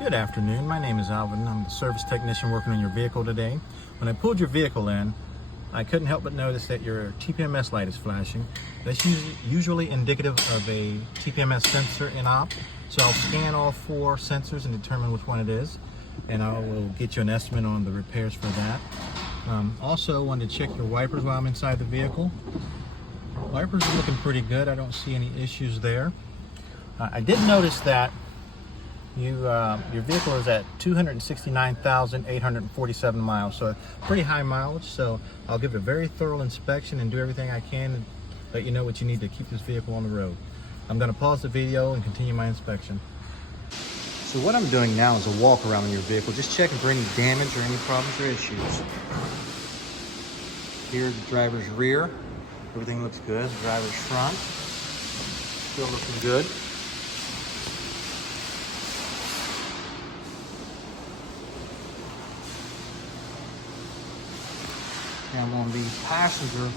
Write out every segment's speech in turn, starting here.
Good afternoon. My name is Alvin. I'm the service technician working on your vehicle today. When I pulled your vehicle in, I couldn't help but notice that your TPMS light is flashing. That's usually indicative of a TPMS sensor in op. So I'll scan all four sensors and determine which one it is, and I will get you an estimate on the repairs for that. Also, wanted to check your wipers while I'm inside the vehicle. Wipers are looking pretty good. I don't see any issues there. I did notice that your vehicle is at 269,847 miles, so pretty high mileage. So I'll give it a very thorough inspection and do everything I can to let you know what you need to keep this vehicle on the road. I'm going to pause the video and continue my inspection. So what I'm doing now is a walk around on your vehicle, just checking for any damage or any problems or issues. Here, the driver's rear, everything looks good. The driver's front, still looking good. And on the passenger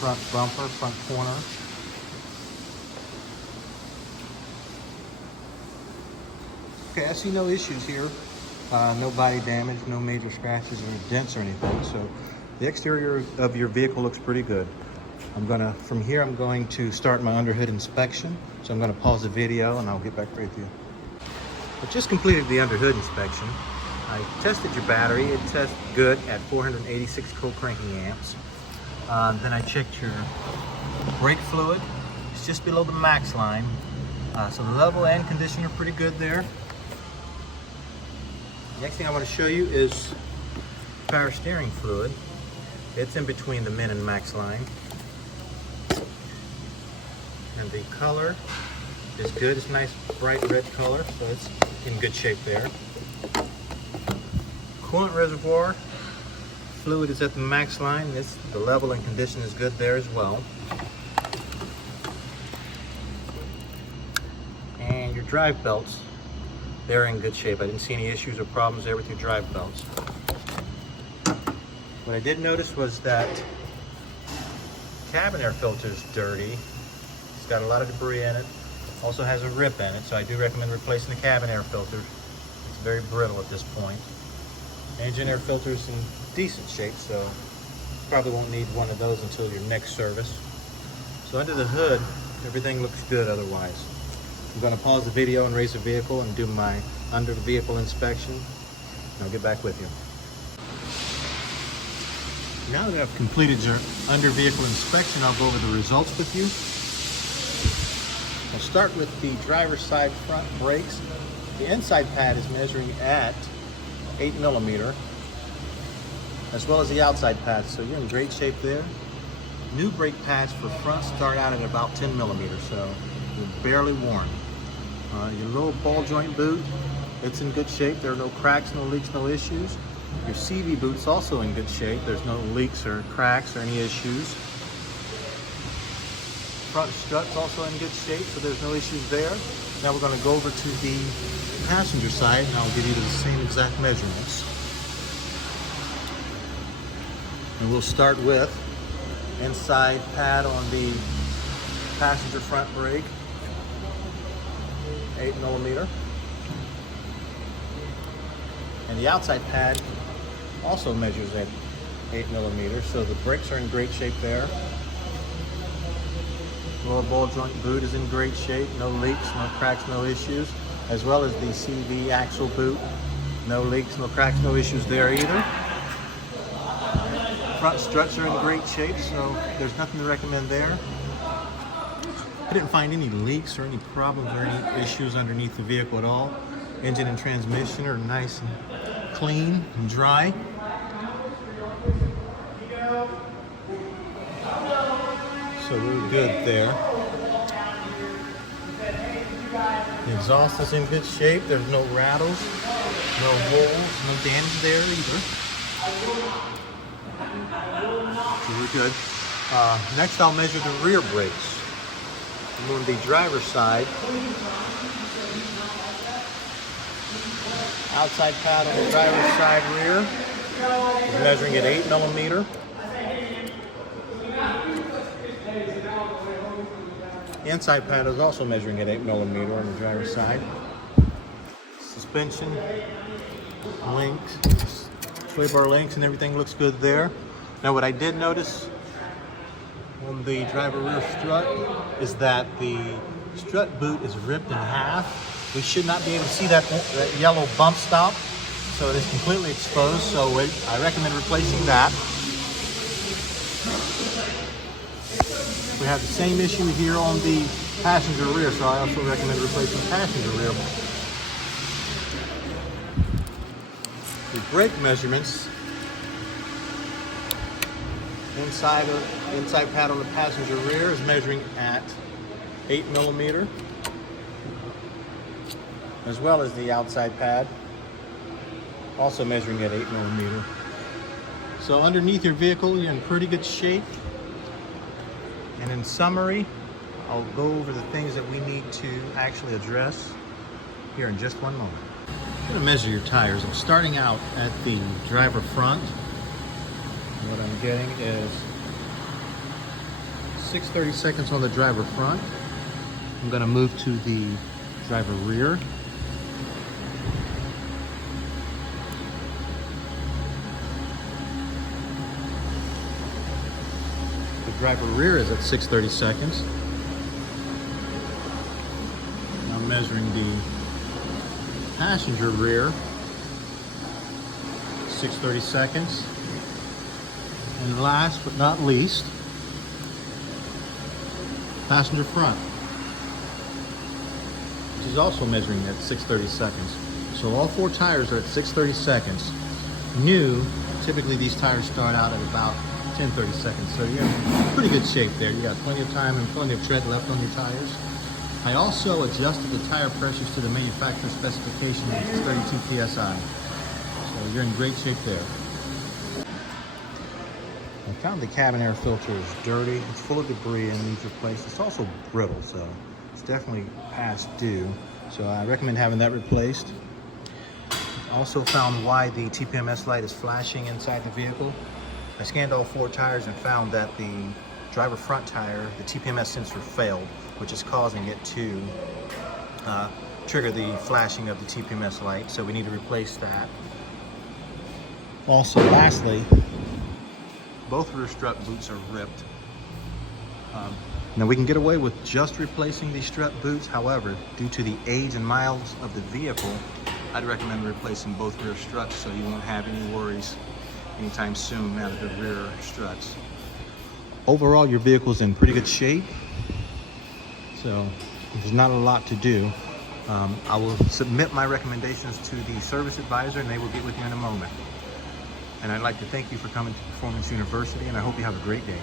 front bumper, front corner, okay, I see no issues here. No body damage, no major scratches or dents or anything. So the exterior of your vehicle looks pretty good. From here, I'm going to start my under hood inspection. So I'm gonna pause the video and I'll get back with you. I just completed the under hood inspection. I tested your battery. It tested good at 486 co-cranking amps. Then I checked your brake fluid. It's just below the max line. So the level and condition are pretty good there. Next thing I want to show you is power steering fluid. It's in between the min and max line. And the color is good. It's a nice bright red color, so it's in good shape there. Coolant reservoir fluid is at the max line. The level and condition is good there as well. And your drive belts, they're in good shape. I didn't see any issues or problems there with your drive belts. What I did notice was that cabin air filter is dirty. It's got a lot of debris in it. Also has a rip in it, so I do recommend replacing the cabin air filter. It's very brittle at this point. Engine air filter is in decent shape, so probably won't need one of those until your next service. So under the hood, everything looks good otherwise. I'm going to pause the video and raise the vehicle and do my under the vehicle inspection, and I'll get back with you. Now that I've completed your under vehicle inspection, I'll go over the results with you. I'll start with the driver's side front brakes. The inside pad is measuring at 8 millimeter, as well as the outside pads, so you're in great shape there. New brake pads for front start out at about 10 millimeters, so you're barely worn. Your little ball joint boot, it's in good shape. There are no cracks, no leaks, no issues. Your CV boot's also in good shape. There's no leaks or cracks or any issues. Front strut's also in good shape, so there's no issues there. Now we're going to go over to the passenger side, and I'll give you the same exact measurements. And we'll start with inside pad on the passenger front brake, 8 millimeter. And the outside pad also measures at 8 millimeters, so the brakes are in great shape there. Lower ball joint boot is in great shape, no leaks, no cracks, no issues, as well as the CV axle boot, no leaks, no cracks, no issues there either. Front struts are in great shape, so there's nothing to recommend there. I didn't find any leaks or any problems or any issues underneath the vehicle at all. Engine and transmission are nice and clean and dry. So we're good there. The exhaust is in good shape. There's no rattles, no holes, no damage there either. So we're good. Next I'll measure the rear brakes. I'm on the driver's side. Outside pad on the driver's side rear is measuring at 8 millimeter. The inside pad is also measuring at 8 millimeter on the driver's side. suspension links, sway bar links, and everything looks good there. Now what I did notice on the driver rear strut is that the strut boot is ripped in half. We should not be able to see that yellow bump stop, so it is completely exposed, so I recommend replacing that. We have the same issue here on the passenger rear, so I also recommend replacing passenger rear. The brake measurements, inside pad on the passenger rear is measuring at 8 millimeter, as well as the outside pad, also measuring at 8 millimeter. So underneath your vehicle, you're in pretty good shape. And in summary, I'll go over the things that we need to actually address here in just one moment. I'm going to measure your tires. I'm starting out at the driver front. What I'm getting is 6/32 on the driver front. I'm going to move to the driver rear. The driver rear is at 6/32. I'm measuring the passenger rear, 6/32. And last but not least, passenger front, which is also measuring at 6/32. So all four tires are at 6/32. New, typically these tires start out at about 10/32. So you're in pretty good shape there. You got plenty of time and plenty of tread left on your tires. I also adjusted the tire pressures to the manufacturer's specification, which is 32 PSI. So you're in great shape there. I found the cabin air filter is dirty. It's full of debris and needs replaced. It's also brittle, so it's definitely past due. So I recommend having that replaced. Also found why the TPMS light is flashing inside the vehicle. I scanned all four tires and found that the driver front tire, the TPMS sensor failed, which is causing it to trigger the flashing of the TPMS light. So we need to replace that. Also, lastly, both rear strut boots are ripped. Now we can get away with just replacing these strut boots. However, due to the age and miles of the vehicle, I'd recommend replacing both rear struts so you won't have any worries anytime soon out of the rear struts. Overall, your vehicle's in pretty good shape, so there's not a lot to do. I will submit my recommendations to the service advisor and they will get with you in a moment. And I'd like to thank you for coming to Performance University, and I hope you have a great day.